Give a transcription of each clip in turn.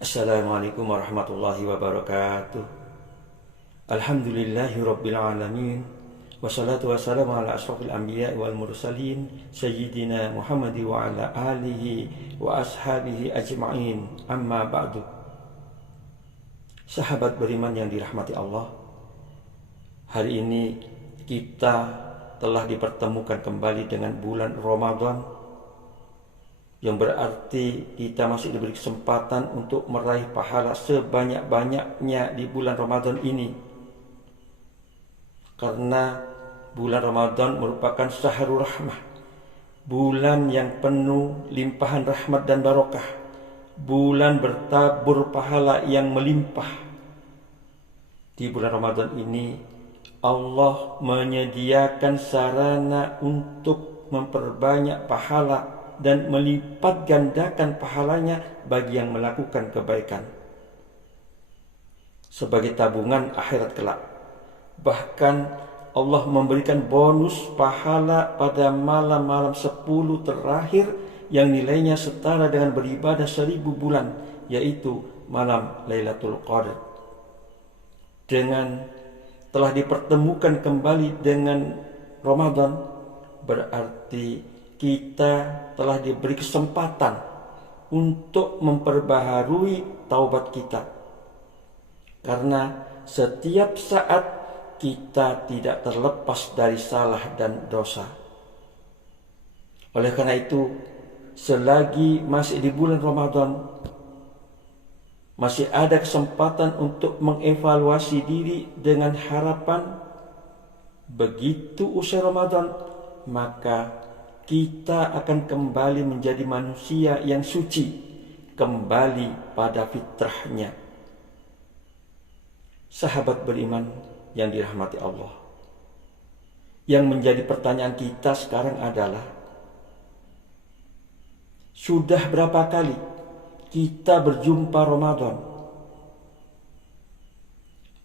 Assalamualaikum warahmatullahi wabarakatuh. Alhamdulillahi rabbil alamin. Wassalatu wassalamu ala asrafil anbiya wal mursalin Sayyidina Muhammad wa ala alihi wa ashabihi ajma'in. Amma ba'du. Sahabat beriman yang dirahmati Allah, hari ini kita telah dipertemukan kembali dengan bulan Ramadan, yang berarti kita masih diberi kesempatan untuk meraih pahala sebanyak-banyaknya di bulan Ramadan ini. Karena bulan Ramadan merupakan syahrul rahmah, bulan yang penuh limpahan rahmat dan barokah, bulan bertabur pahala yang melimpah. Di bulan Ramadan ini Allah menyediakan sarana untuk memperbanyak pahala dan melipat gandakan pahalanya bagi yang melakukan kebaikan sebagai tabungan akhirat kelak. Bahkan Allah memberikan bonus pahala pada malam-malam 10 terakhir yang nilainya setara dengan beribadah 1000 bulan, yaitu malam Lailatul Qadar. Dengan telah dipertemukan kembali dengan Ramadan, berarti kita telah diberi kesempatan untuk memperbaharui taubat kita. Karena setiap saat kita tidak terlepas dari salah dan dosa. Oleh karena itu, selagi masih di bulan Ramadan, masih ada kesempatan untuk mengevaluasi diri dengan harapan begitu usai Ramadan, maka kita akan kembali menjadi manusia yang suci, kembali pada fitrahnya. Sahabat beriman yang dirahmati Allah, yang menjadi pertanyaan kita sekarang adalah, sudah berapa kali kita berjumpa Ramadan?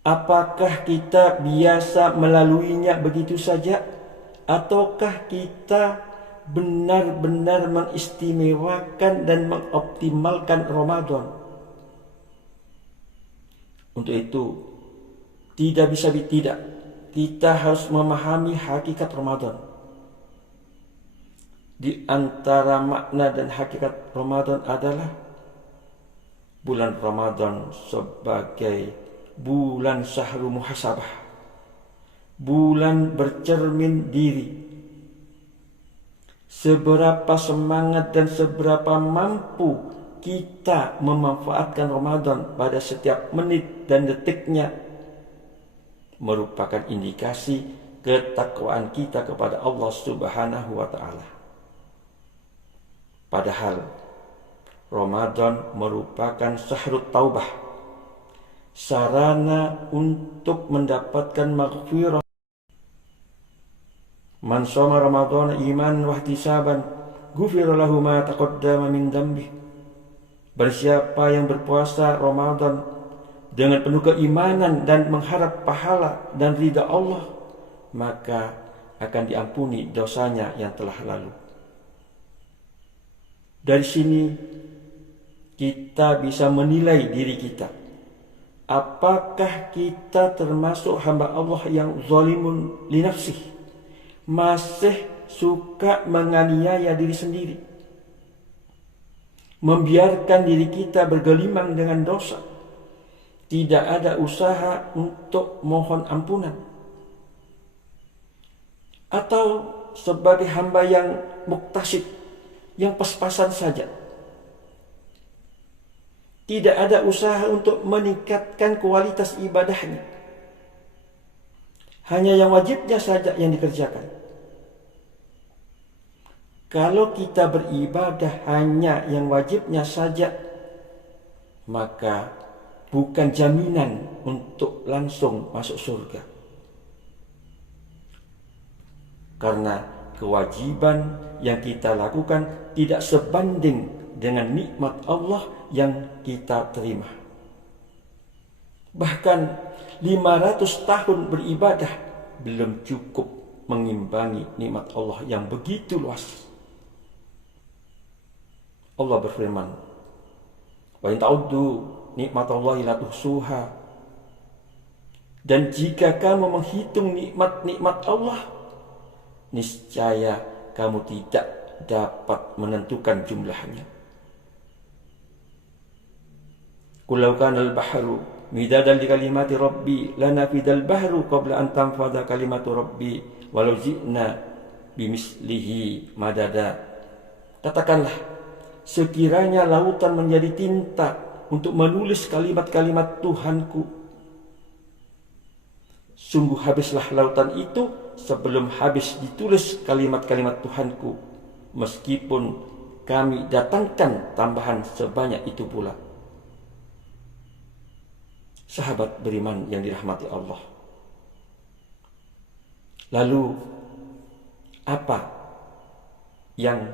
Apakah kita biasa melaluinya begitu saja, ataukah kita benar-benar mengistimewakan dan mengoptimalkan Ramadan? Untuk itu, tidak bisa tidak, kita harus memahami hakikat Ramadan. Di antara makna dan hakikat Ramadan adalah bulan Ramadan sebagai bulan syahrul muhasabah, bulan bercermin diri. Seberapa semangat dan seberapa mampu kita memanfaatkan Ramadan pada setiap menit dan detiknya merupakan indikasi ketakwaan kita kepada Allah Subhanahu wa Ta'ala. Padahal Ramadan merupakan syahrul taubah, sarana untuk mendapatkan maghfirah. Man shoma Ramadan iman wa ihtisaban ghufira lahu ma taqaddama min dzambih. Bersiapa yang berpuasa Ramadan dengan penuh keimanan dan mengharap pahala dan ridha Allah, maka akan diampuni dosanya yang telah lalu. Dari sini kita bisa menilai diri kita. Apakah kita termasuk hamba Allah yang zalimun li nafsih, masih suka menganiaya diri sendiri, membiarkan diri kita bergelimang dengan dosa, tidak ada usaha untuk mohon ampunan, atau sebagai hamba yang muktasid, yang pas-pasan saja, tidak ada usaha untuk meningkatkan kualitas ibadahnya, hanya yang wajibnya saja yang dikerjakan. Kalau kita beribadah hanya yang wajibnya saja, maka bukan jaminan untuk langsung masuk surga. Karena kewajiban yang kita lakukan tidak sebanding dengan nikmat Allah yang kita terima. Bahkan 500 tahun beribadah belum cukup mengimbangi nikmat Allah yang begitu luas. Allah berfirman, Wa in ta'uddu nikmatallahi la tuhsuha. Dan jika kamu menghitung nikmat-nikmat Allah, niscaya kamu tidak dapat menentukan jumlahnya. Qul law kana al-bahru midadan li kalimati rabbi lanafidal bahru qabla an tanfada kalimatu rabbi walau ji'na bimislihi madada. Katakanlah, sekiranya lautan menjadi tinta untuk menulis kalimat-kalimat Tuhanku, sungguh habislah lautan itu sebelum habis ditulis kalimat-kalimat Tuhanku, meskipun kami datangkan tambahan sebanyak itu pula. Sahabat beriman yang dirahmati Allah, lalu apa yang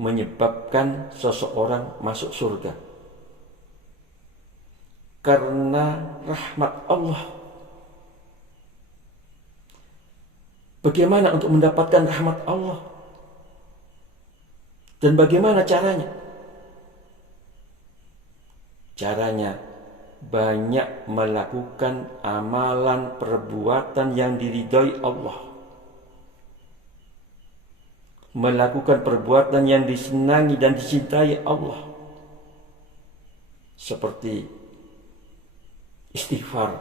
menyebabkan seseorang masuk surga? Karena rahmat Allah. Bagaimana untuk mendapatkan rahmat Allah? Dan bagaimana caranya? Caranya banyak melakukan amalan perbuatan yang diridhoi Allah, melakukan perbuatan yang disenangi dan dicintai Allah, seperti istighfar.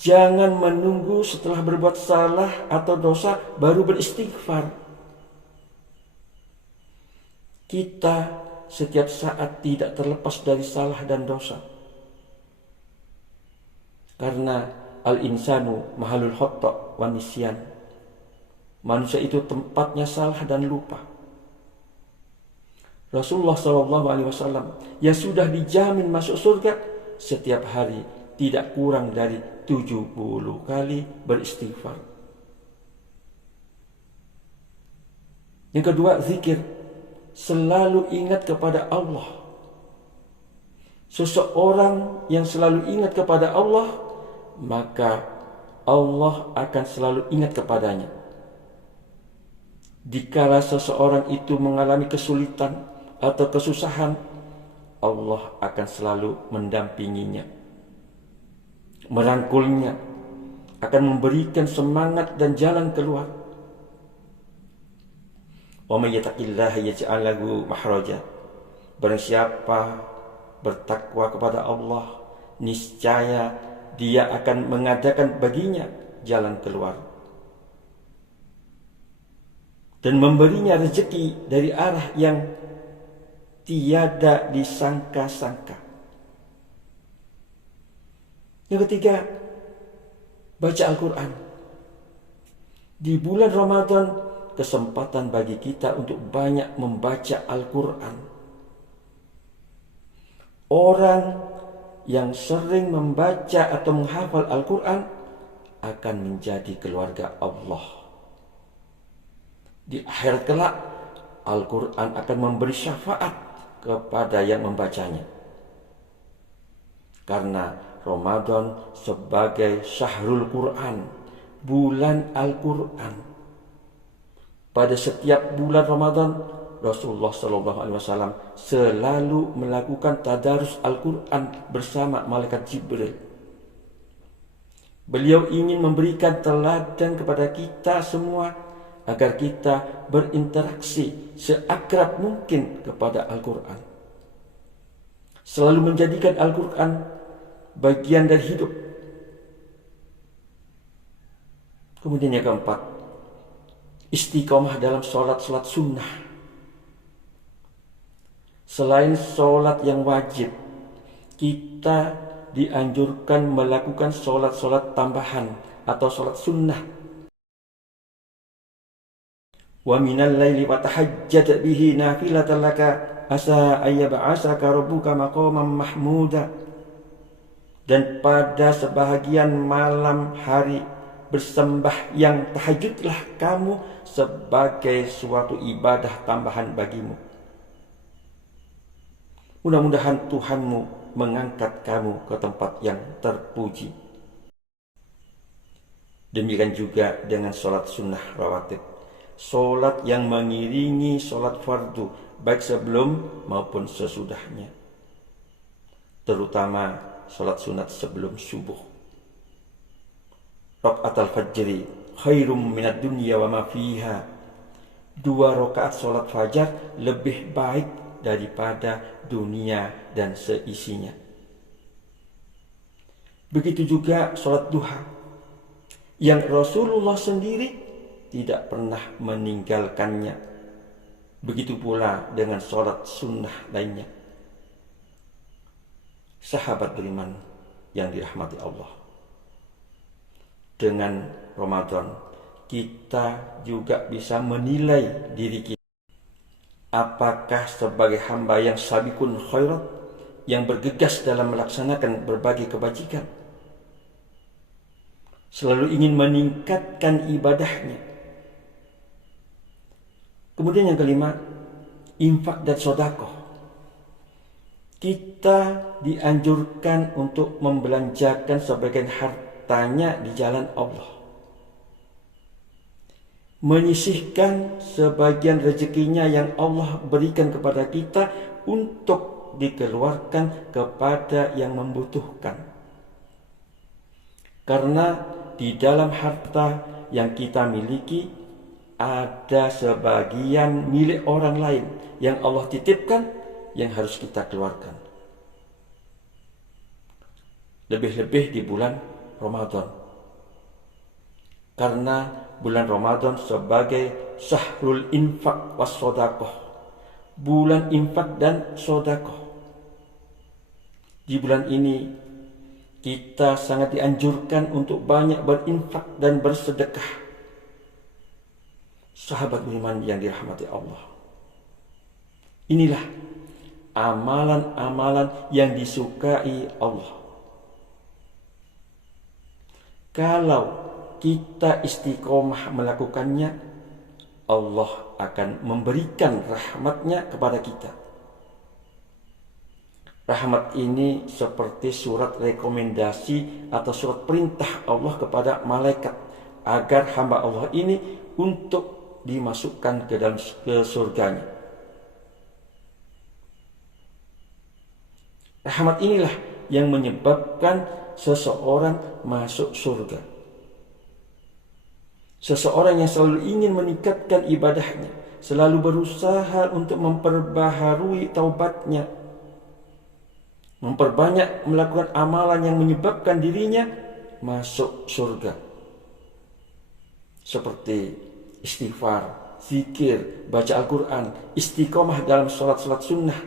Jangan menunggu setelah berbuat salah atau dosa baru beristighfar. Kita setiap saat tidak terlepas dari salah dan dosa. Karena al-insanu mahalul khata' wa nisyan. Manusia itu tempatnya salah dan lupa. Rasulullah SAW yang sudah dijamin masuk surga setiap hari tidak kurang dari 70 kali beristighfar. Yang kedua, zikir. Selalu ingat kepada Allah. Seseorang yang selalu ingat kepada Allah, maka Allah akan selalu ingat kepadanya. Dikala seseorang itu mengalami kesulitan atau kesusahan, Allah akan selalu mendampinginya, merangkulnya, akan memberikan semangat dan jalan keluar. Wa may yattaqillaha yaj'al lahu makhraja. Barang siapa bertakwa kepada Allah, niscaya Dia akan mengadakan baginya jalan keluar dan memberinya rezeki dari arah yang tiada disangka-sangka. Yang ketiga, baca Al-Quran. Di bulan Ramadan, kesempatan bagi kita untuk banyak membaca Al-Quran. Orang yang sering membaca atau menghafal Al-Quran akan menjadi keluarga Allah. Di akhirat kelak, Al-Quran akan memberi syafaat kepada yang membacanya. Karena Ramadan sebagai syahrul Quran, bulan Al-Quran. Pada setiap bulan Ramadan, Rasulullah SAW selalu melakukan tadarus Al-Quran bersama malaikat Jibril. Beliau ingin memberikan teladan kepada kita semua agar kita berinteraksi seakrab mungkin kepada Al-Quran. Selalu menjadikan Al-Quran bagian dari hidup. Kemudian yang keempat, istiqomah dalam sholat-sholat sunnah. Selain sholat yang wajib, kita dianjurkan melakukan sholat-sholat tambahan atau sholat sunnah. Wa minal laili fatahajjad bihi nafilatan laka asa ayyab'asaka rabbuka maqaman mahmuda. Dan pada sebahagian malam hari bersembahyang tahajudlah kamu sebagai suatu ibadah tambahan bagimu. Mudah-mudahan Tuhanmu mengangkat kamu ke tempat yang terpuji. Demikian juga dengan sholat sunnah rawatib, sholat yang mengiringi sholat fardu, baik sebelum maupun sesudahnya. terutama sholat sunat sebelum subuh. Rakaatul fajri khairum minad dunya wa ma fiha. 2 rakaat sholat fajar lebih baik daripada dunia dan seisinya. Begitu juga sholat duha yang Rasulullah sendiri tidak pernah meninggalkannya. Begitu pula dengan sholat sunnah lainnya. Sahabat beriman yang dirahmati Allah, dengan Ramadan kita juga bisa menilai diri kita. Apakah sebagai hamba yang sabiqun khairat, yang bergegas dalam melaksanakan berbagai kebajikan, selalu ingin meningkatkan ibadahnya. Kemudian yang kelima, infak dan sedekah. Kita dianjurkan untuk membelanjakan sebagian hartanya di jalan Allah, menyisihkan sebagian rezekinya yang Allah berikan kepada kita untuk dikeluarkan kepada yang membutuhkan. Karena di dalam harta yang kita miliki ada sebagian milik orang lain yang Allah titipkan, yang harus kita keluarkan. Lebih-lebih di bulan Ramadan, karena bulan Ramadan sebagai syahrul infak was sedekah, bulan infak dan sedekah. Di bulan ini kita sangat dianjurkan untuk banyak berinfak dan bersedekah. Sahabat beriman yang dirahmati Allah, inilah amalan-amalan yang disukai Allah. Kalau kita istiqomah melakukannya, Allah akan memberikan rahmatnya kepada kita. Rahmat ini seperti surat rekomendasi atau surat perintah Allah kepada malaikat agar hamba Allah ini untuk dimasukkan ke dalam surganya. Rahmat inilah yang menyebabkan seseorang masuk surga. Seseorang yang selalu ingin meningkatkan ibadahnya, selalu berusaha untuk memperbaharui taubatnya, memperbanyak melakukan amalan yang menyebabkan dirinya masuk surga, seperti istighfar, zikir, baca Al-Quran, istiqomah dalam sholat-sholat sunnah,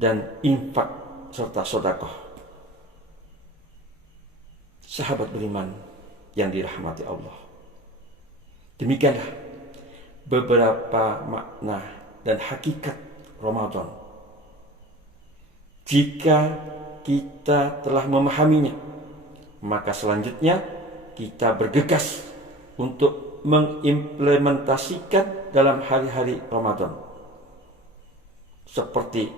dan infak serta sedekah. Sahabat beriman yang dirahmati Allah, demikianlah beberapa makna dan hakikat Ramadan. Jika kita telah memahaminya, maka selanjutnya kita bergegas untuk mengimplementasikan dalam hari-hari Ramadan, seperti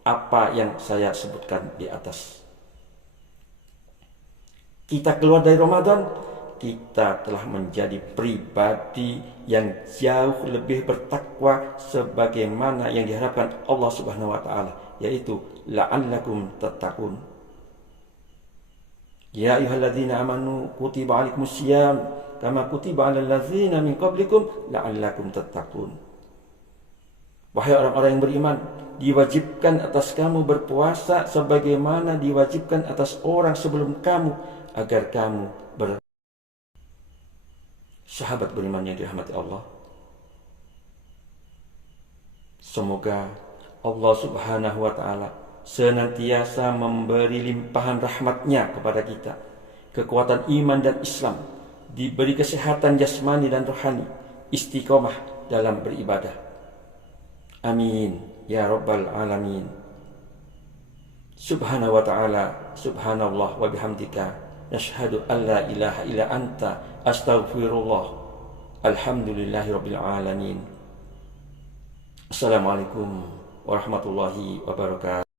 apa yang saya sebutkan di atas. Kita keluar dari Ramadan, kita telah menjadi pribadi yang jauh lebih bertakwa sebagaimana yang diharapkan Allah Subhanahu wa taala, yaitu la'allakum tattaqun. Ya ayyuhalladzina amanu kutiba 'alaikumusiyam kama kutiba 'alal ladzina min qablikum la'allakum tattaqun. Wahai orang-orang yang beriman, diwajibkan atas kamu berpuasa sebagaimana diwajibkan atas orang sebelum kamu, agar kamu Sahabat beriman yang dirahmati Allah, semoga Allah Subhanahu wa taala senantiasa memberi limpahan rahmatnya kepada kita, kekuatan iman dan Islam, diberi kesehatan jasmani dan rohani, istiqomah dalam beribadah. Amin ya rabbal alamin. Subhanahu wa ta'ala, subhanallah wa bihamdika, nashhadu an la ilaha illa anta, astaghfirullah, alhamdulillahi rabbil alamin. Assalamualaikum warahmatullahi wabarakatuh.